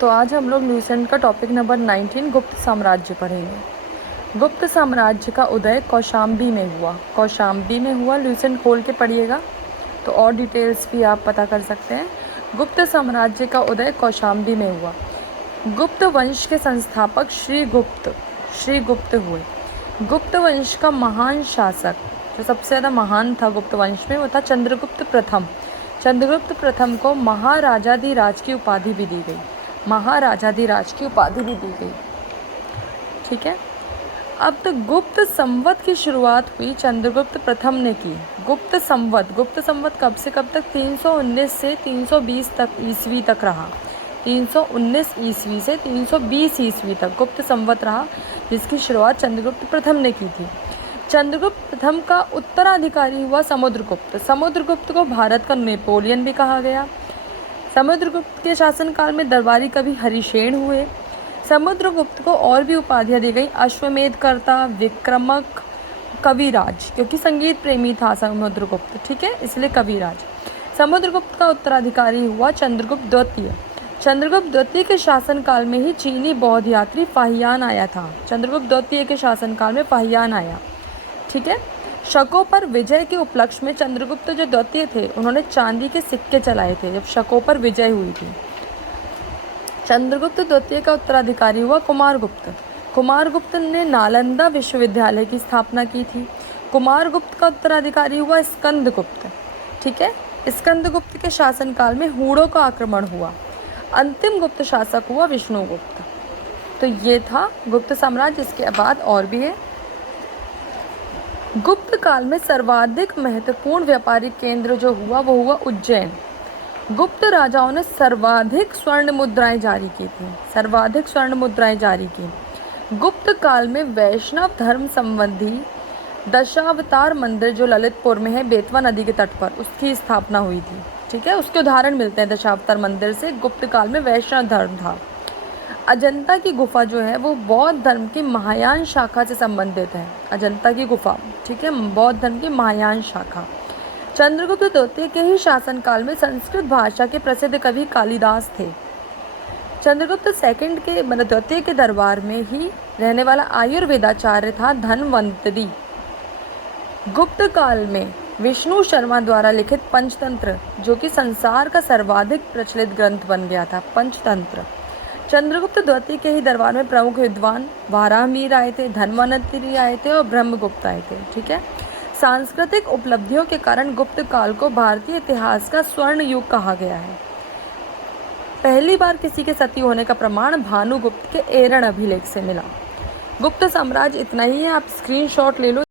तो आज हम लोग ल्यूसेंट का टॉपिक नंबर 19 गुप्त साम्राज्य पढ़ेंगे। गुप्त साम्राज्य का उदय कौशाम्बी में हुआ। कौशाम्बी में हुआ, ल्यूसेंट खोल के पढ़िएगा तो और डिटेल्स भी आप पता कर सकते हैं। गुप्त साम्राज्य का उदय कौशाम्बी में हुआ। गुप्त वंश के संस्थापक श्रीगुप्त हुए। गुप्त वंश का महान शासक जो सबसे ज़्यादा महान था गुप्त वंश में, वो था चंद्रगुप्त प्रथम। चंद्रगुप्त प्रथम को महाराजाधिराज की उपाधि भी दी गई। महाराजाधिराज की उपाधि भी दी गई। ठीक है। अब तो गुप्त संवत की शुरुआत हुई चंद्रगुप्त प्रथम ने की। गुप्त संवत कब से कब तक? 319 से 320 तक ईस्वी तक रहा। 319 ईस्वी से 320 ईस्वी तक गुप्त संवत रहा, जिसकी शुरुआत चंद्रगुप्त प्रथम ने की थी। चंद्रगुप्त प्रथम का उत्तराधिकारी हुआ समुद्रगुप्त। समुद्रगुप्त को भारत का नेपोलियन भी कहा गया। समुद्रगुप्त के शासनकाल में दरबारी कवि हरिशेन हुए। समुद्रगुप्त को और भी उपाधियां दी गई, अश्वमेधकर्ता, विक्रमक, कविराज, क्योंकि संगीत प्रेमी था समुद्रगुप्त। ठीक है, इसलिए कविराज। समुद्रगुप्त का उत्तराधिकारी हुआ चंद्रगुप्त द्वितीय। चंद्रगुप्त द्वितीय के शासनकाल में ही चीनी बौद्ध यात्री फाहियान आया था। चंद्रगुप्त द्वितीय के शासनकाल में फाहियान आया। ठीक है। शकों पर विजय के उपलक्ष्य में चंद्रगुप्त जो द्वितीय थे, उन्होंने चांदी के सिक्के चलाए थे जब शकों पर विजय हुई थी। चंद्रगुप्त द्वितीय का उत्तराधिकारी हुआ कुमारगुप्त। कुमारगुप्त ने नालंदा विश्वविद्यालय की स्थापना की थी। कुमारगुप्त का उत्तराधिकारी हुआ स्कंदगुप्त। ठीक है। स्कंदगुप्त के शासनकाल में हूणों का आक्रमण हुआ। अंतिम गुप्त शासक हुआ विष्णुगुप्त। तो ये था गुप्त साम्राज्य। इसके बाद और भी है। गुप्त काल में सर्वाधिक महत्वपूर्ण व्यापारिक केंद्र जो हुआ वो हुआ उज्जैन। गुप्त राजाओं ने सर्वाधिक स्वर्ण मुद्राएं जारी की थी। सर्वाधिक स्वर्ण मुद्राएं जारी की। गुप्त काल में वैष्णव धर्म संबंधी दशावतार मंदिर जो ललितपुर में है, बेतवा नदी के तट पर, उसकी स्थापना हुई थी। ठीक है, उसके उदाहरण मिलते हैं दशावतार मंदिर से। गुप्त काल में वैष्णव धर्म था। अजंता की गुफा जो है वो बौद्ध धर्म की महायान शाखा से संबंधित है। अजंता की गुफा, ठीक है, बौद्ध धर्म की महायान शाखा। चंद्रगुप्त द्वितीय के ही शासनकाल में संस्कृत भाषा के प्रसिद्ध कवि कालिदास थे। चंद्रगुप्त सेकंड के द्वितीय के दरबार में ही रहने वाला आयुर्वेदाचार्य था धन्वंतरी। गुप्त काल में विष्णु शर्मा द्वारा लिखित पंचतंत्र, जो कि संसार का सर्वाधिक प्रचलित ग्रंथ बन गया था, पंचतंत्र। चंद्रगुप्त द्वितीय के ही दरबार में प्रमुख विद्वान वाराहमीर आए थे, धन्वंतरी आए थे और ब्रह्मगुप्त आए थे। ठीक है। सांस्कृतिक उपलब्धियों के कारण गुप्त काल को भारतीय इतिहास का स्वर्ण युग कहा गया है। पहली बार किसी के सती होने का प्रमाण भानुगुप्त के एरण अभिलेख से मिला। गुप्त साम्राज्य इतना ही है। आप स्क्रीनशॉट ले लो।